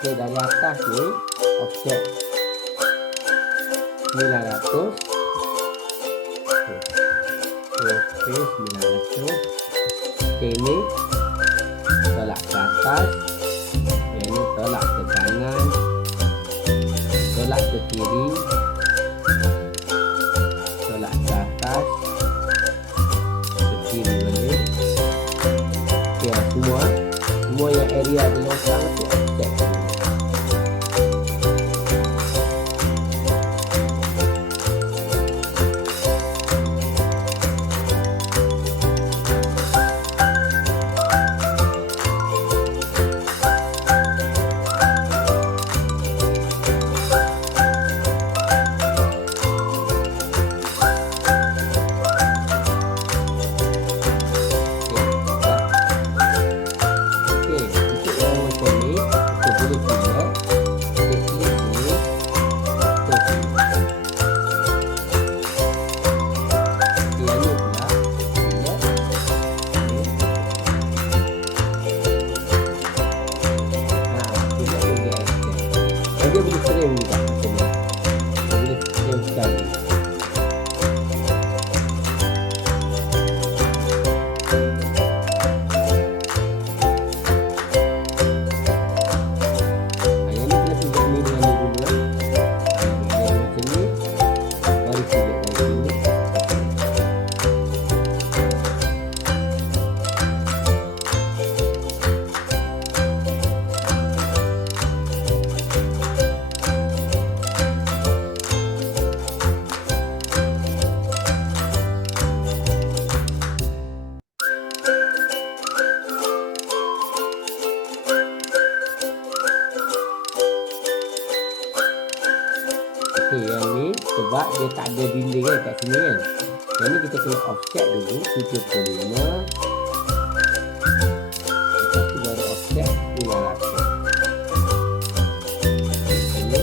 Okey, dari atas ni offset 900. Okey, 900. Okey, ni tolak ke atas. Yang ni tolak ke kanan, tolak ke kiri, tolak ke atas, ke kiri balik. Okey, semua yang area di longkang tu offset. Dia boleh frame juga macam ni. Dia boleh frame sekali. Yang ni kena tunjuk ni dengan ni dulu. Yang macam ni baru tunjuk dari sini. Okey, yang ni sebab dia tak ada dinding kan kat sini kan. Yang ni kita kena offset dulu 75. Lepas tu baru offset 900. Ini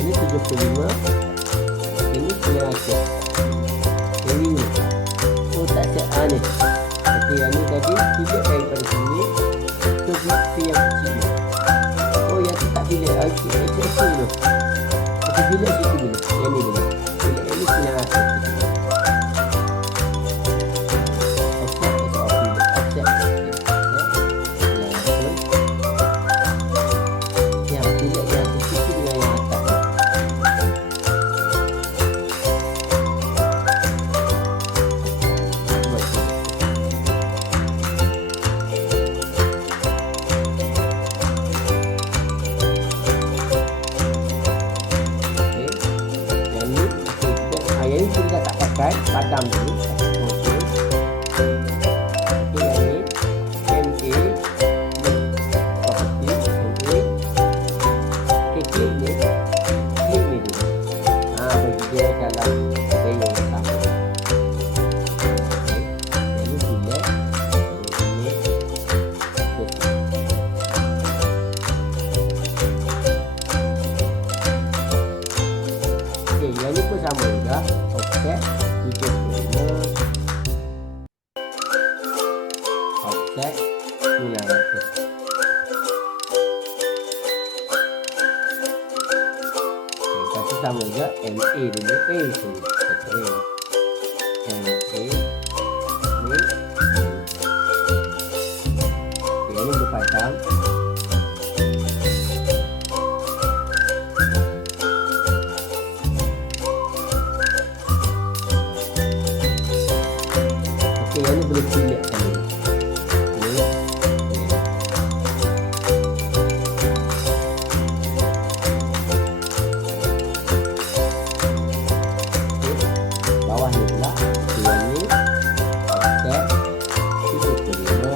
yang ni 75. Ini 900. Yang ni. Oh, tak siap ni. Okey, yang ni tadi pilih daripada sini ke yang kecil ni. Oh, yang tu tak pilih. Okey, itu dulu. Okey, pilih situ dulu. Yang ni dulu. Pilih yang ni 900. Offset, offset. Yang pilih yang kecil dengan yang atas. Yang ni kita tak pakai, padam dulu. Okey. Okey, yang ni MA property MA. Okey, klik ni dulu. Bagi dia dalam layer yang sama. Okey, yang ni pilih ini. Okey, yang ni pun sama juga. Offset 75. Offset 900. Okey, kasih sama juga MA dulu. Sorry, Sejahtera. MA ni. Okey, ini berpadam. Yang ni boleh pilih kan ni. Bawah ni pula. Yang ni offset 75.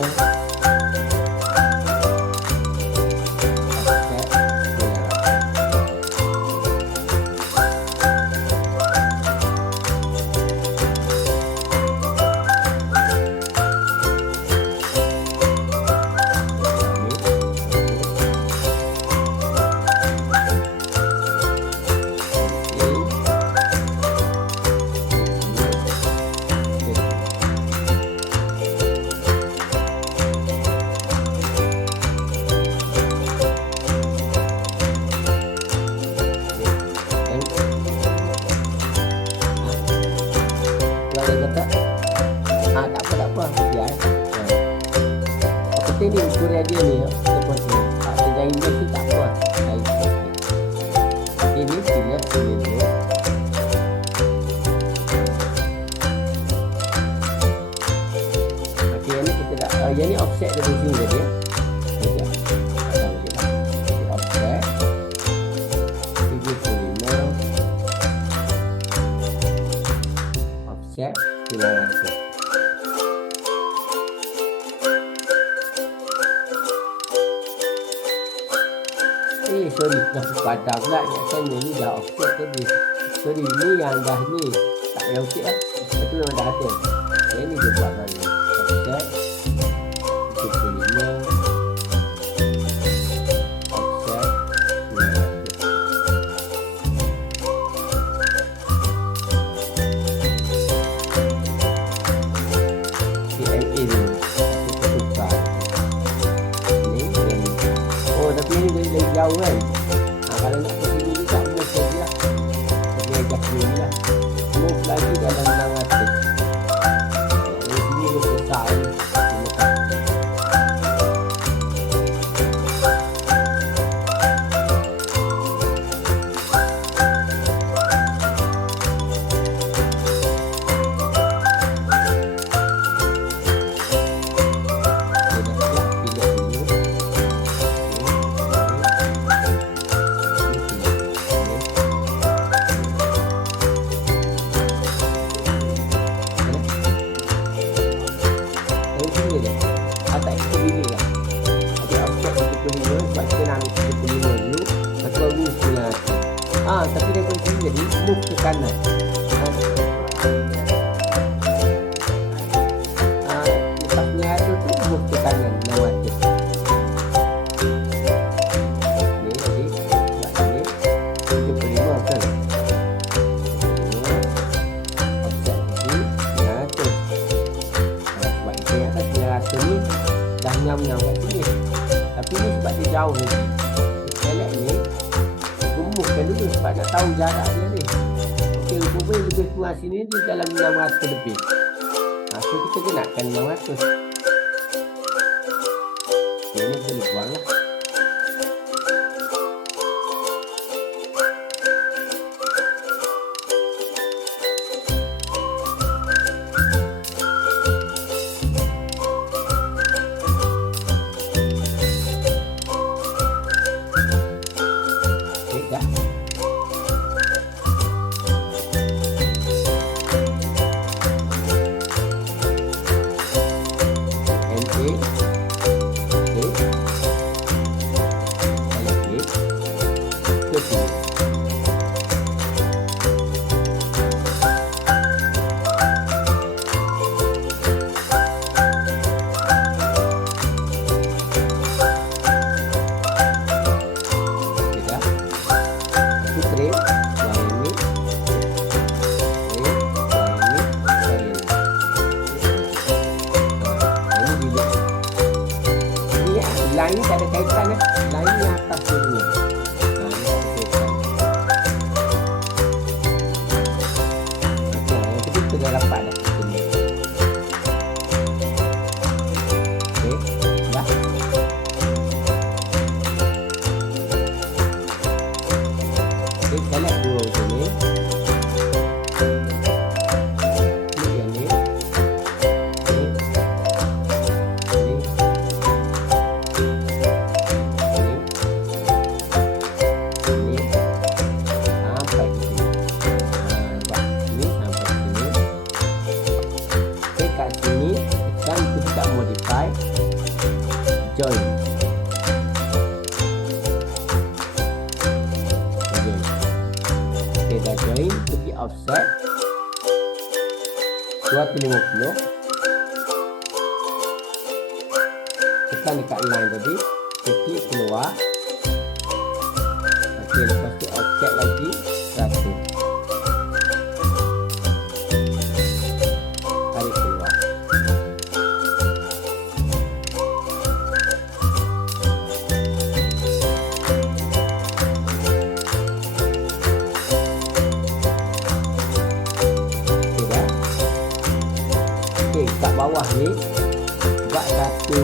dia ni seperti ni. Kerja indah tu tak apa. Ini sila ini dulu. Okey, ini kita dah. Yang ni offset dari sini tadi ya. Sekejap. Ada lagi lah. Kita offset 75. Offset 900. Sorry, dah kepada pula ingatkan ni dah offset tadi. Sorry, ni yang dah ni tak payah offset lah. Itu memang dah ada. Ni dia buat lagi offset 75, offset 900. CMA ni kita tukar. Oh, tapi ni dia jauh kan. Kalau nak ke sini juga move lagi lah. Dia ajak sini lah. Move lagi dalam 600. Dari sini dia besar ni. Tapi dia pun jadi move ke kanan. Lepas ni ada tu move ke kanan 600. Ni jadi buat ni 75 kan. Offset ni 900. Sebab itu yang atas 900 ni dah nyam-nyam kat sini. Tapi ni sebab dia jauh ni. Select ni kan dulu sebab nak tahu jarak dia ni. Okey, rupanya lebih kurang sini dia dalam 600 lebih. So kita kenakan 600. Ini boleh buang lah. Line ni tak ada kaitan lah. Line yang atas tu ni. Ni tak ada kaitan. Yang tu kita dah dapat dah. Okey, dah. Okey, select dua macam ni. Join. Okay, dah join. Pergi offset 250. Tekan dekat line tadi. Klik keluar. Okay, lepas tu offset lagi 100. Tarik keluar. Kat bawah ni buat satu